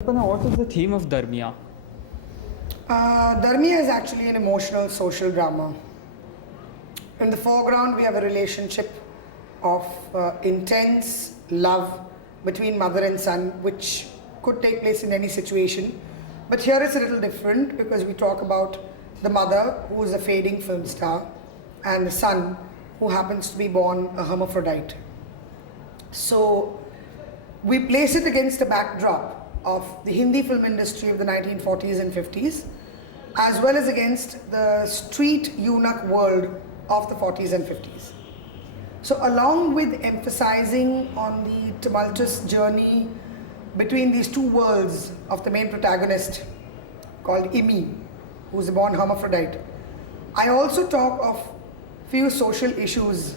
Kalpana, what is the theme of Darmiyaan? Darmiyaan is actually an emotional social drama. In the foreground, we have a relationship of intense love between mother and son, which could take place in any situation. But here it's a little different because we talk about the mother, who is a fading film star, and the son, who happens to be born a hermaphrodite. So we place it against the backdrop of the Hindi film industry of the 1940s and 50s, as well as against the street eunuch world of the 40s and 50s. So along with emphasizing on the tumultuous journey between these two worlds of the main protagonist called Immy, who's a born hermaphrodite, I also talk of few social issues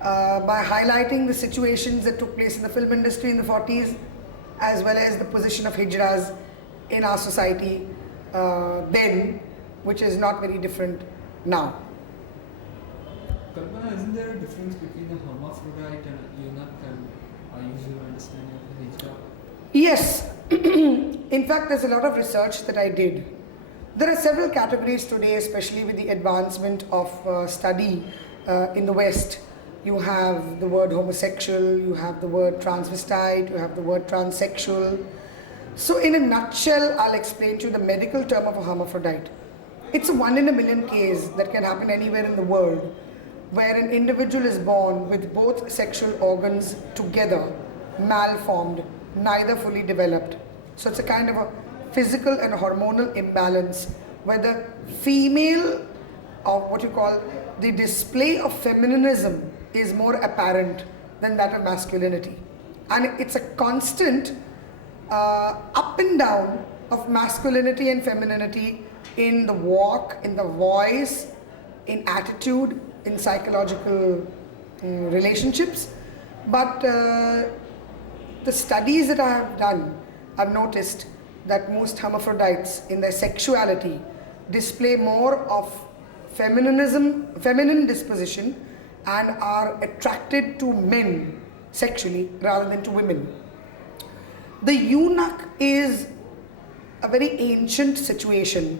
by highlighting the situations that took place in the film industry in the 40s, as well as the position of Hijdas in our society then, which is not very different now. Kalpana, isn't there a difference between a hermaphrodite and a eunuch and our usual understanding of hijab? Yes, in fact, there's a lot of research that I did. There are several categories today, especially with the advancement of study in the West. You have the word homosexual, you have the word transvestite, you have the word transsexual. So in a nutshell, I'll explain to you the medical term of a hermaphrodite. It's a 1 in a million case that can happen anywhere in the world, where an individual is born with both sexual organs together, malformed, neither fully developed. So it's a kind of a physical and hormonal imbalance where the female, or what you call the display of feminism, is more apparent than that of masculinity. And it's a constant up and down of masculinity and femininity in the walk, in the voice, in attitude, in psychological relationships. But the studies that I have done, I've noticed that most hermaphrodites in their sexuality display more of feminine disposition and are attracted to men sexually rather than to women. The eunuch is a very ancient situation,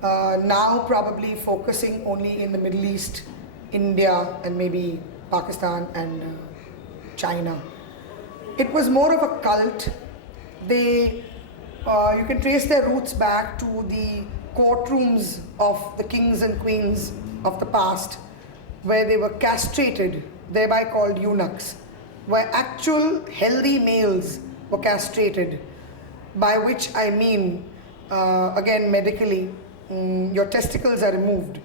now probably focusing only in the Middle East, India and maybe Pakistan and China. It was more of a cult. You can trace their roots back to the courtrooms of the kings and queens of the past, where they were castrated, thereby called eunuchs, where actual healthy males were castrated, by which I mean, again medically, your testicles are removed,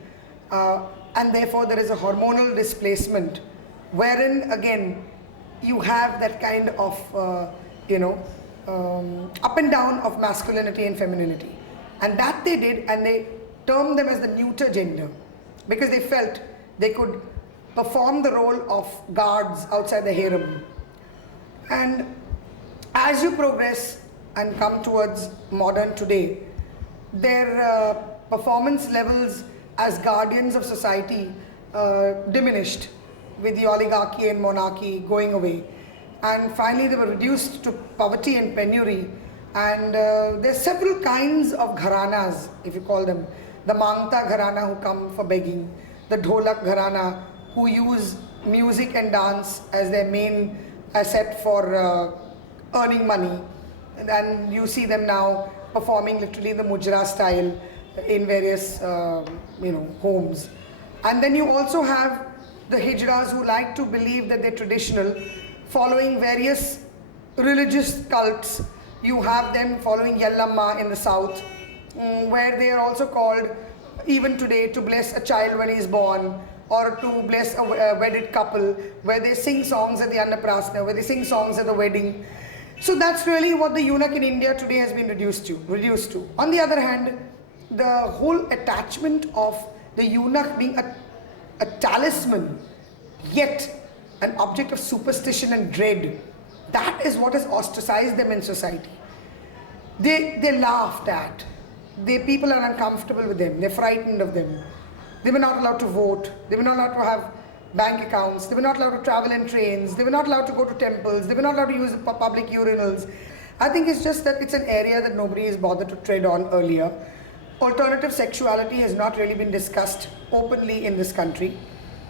and therefore there is a hormonal displacement, wherein again you have that kind of, up and down of masculinity and femininity. And that they did, and they termed them as the neuter gender, because they felt they could perform the role of guards outside the harem. And as you progress and come towards modern today, their performance levels as guardians of society diminished with the oligarchy and monarchy going away. And finally they were reduced to poverty and penury. And there's several kinds of gharanas, if you call them. The Mangta gharana, who come for begging. The Dholak gharana, who use music and dance as their main asset for earning money. And you see them now performing literally the Mujra style in various homes. And then you also have the Hijdas, who like to believe that they're traditional, following various religious cults. You have them following Yallamma in the south, where they are also called even today to bless a child when he is born, or to bless a wedded couple, where they sing songs at the Annaprasna, where they sing songs at the wedding. So that's really what the eunuch in India today has been reduced to. On the other hand, the whole attachment of the eunuch being a talisman, yet an object of superstition and dread, that is what has ostracized them in society. They're laughed at. People are uncomfortable with them. They're frightened of them. They were not allowed to vote. They were not allowed to have bank accounts. They were not allowed to travel in trains. They were not allowed to go to temples. They were not allowed to use public urinals. I think it's just that it's an area that nobody has bothered to tread on earlier. Alternative sexuality has not really been discussed openly in this country.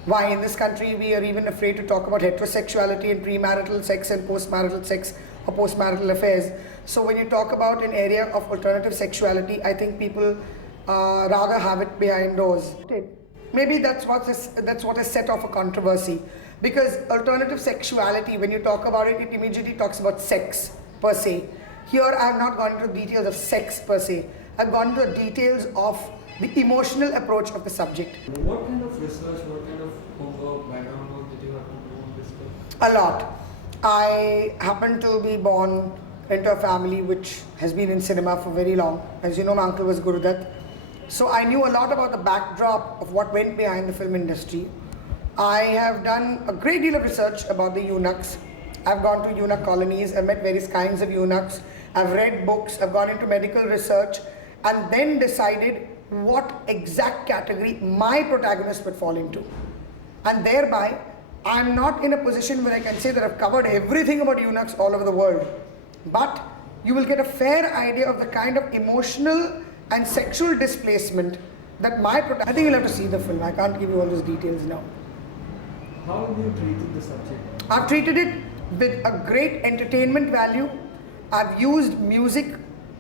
Why in this country we are even afraid to talk about heterosexuality and premarital sex and postmarital sex or postmarital affairs. So when you talk about an area of alternative sexuality, I think people rather have it behind doors. Maybe that's what has set off a controversy, because alternative sexuality, when you talk about it, it immediately talks about sex per se. Here I have not gone into details of sex per se. I've gone into the details of the emotional approach of the subject. What kind of research, what kind of homework, background work did you have to do on this stuff? A lot. I happen to be born into a family which has been in cinema for very long. As you know, my uncle was Gurudat. So I knew a lot about the backdrop of what went behind the film industry. I have done a great deal of research about the eunuchs. I've gone to eunuch colonies, I've met various kinds of eunuchs, I've read books, I've gone into medical research, and then decided what exact category my protagonist would fall into. And thereby, I'm not in a position where I can say that I've covered everything about eunuchs all over the world. But you will get a fair idea of the kind of emotional and sexual displacement that I think you'll have to see the film. I can't give you all those details now. How have you treated the subject? I've treated it with a great entertainment value. I've used music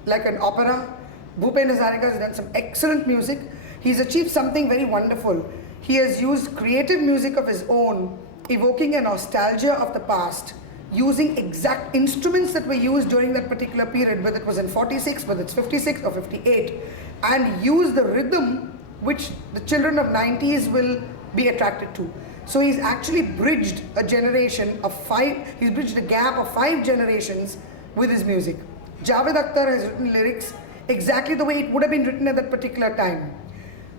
like an opera. Bhupen Hazarika has done some excellent music. He's achieved something very wonderful. He has used creative music of his own, evoking a nostalgia of the past, using exact instruments that were used during that particular period, whether it was in 46, whether it's 56 or 58, and use the rhythm which the children of 90s will be attracted to. So he's actually bridged a generation of he's bridged a gap of 5 generations with his music. Javed Akhtar has written lyrics exactly the way it would have been written at that particular time.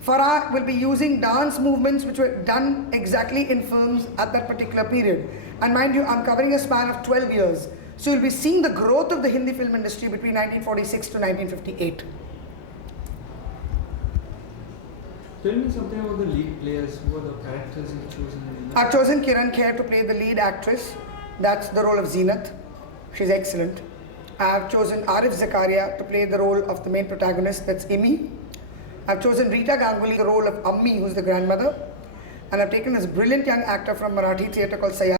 Farah will be using dance movements which were done exactly in films at that particular period. And mind you, I'm covering a span of 12 years. So you'll be seeing the growth of the Hindi film industry between 1946 to 1958. Tell me something about the lead players. Who are the characters you've chosen? I've chosen Kiran Kher to play the lead actress. That's the role of Zeenat. She's excellent. I've chosen Arif Zakaria to play the role of the main protagonist. That's Immy. I've chosen Rita Ganguly, the role of Ammi, who's the grandmother. And I've taken this brilliant young actor from Marathi theatre called Sayat.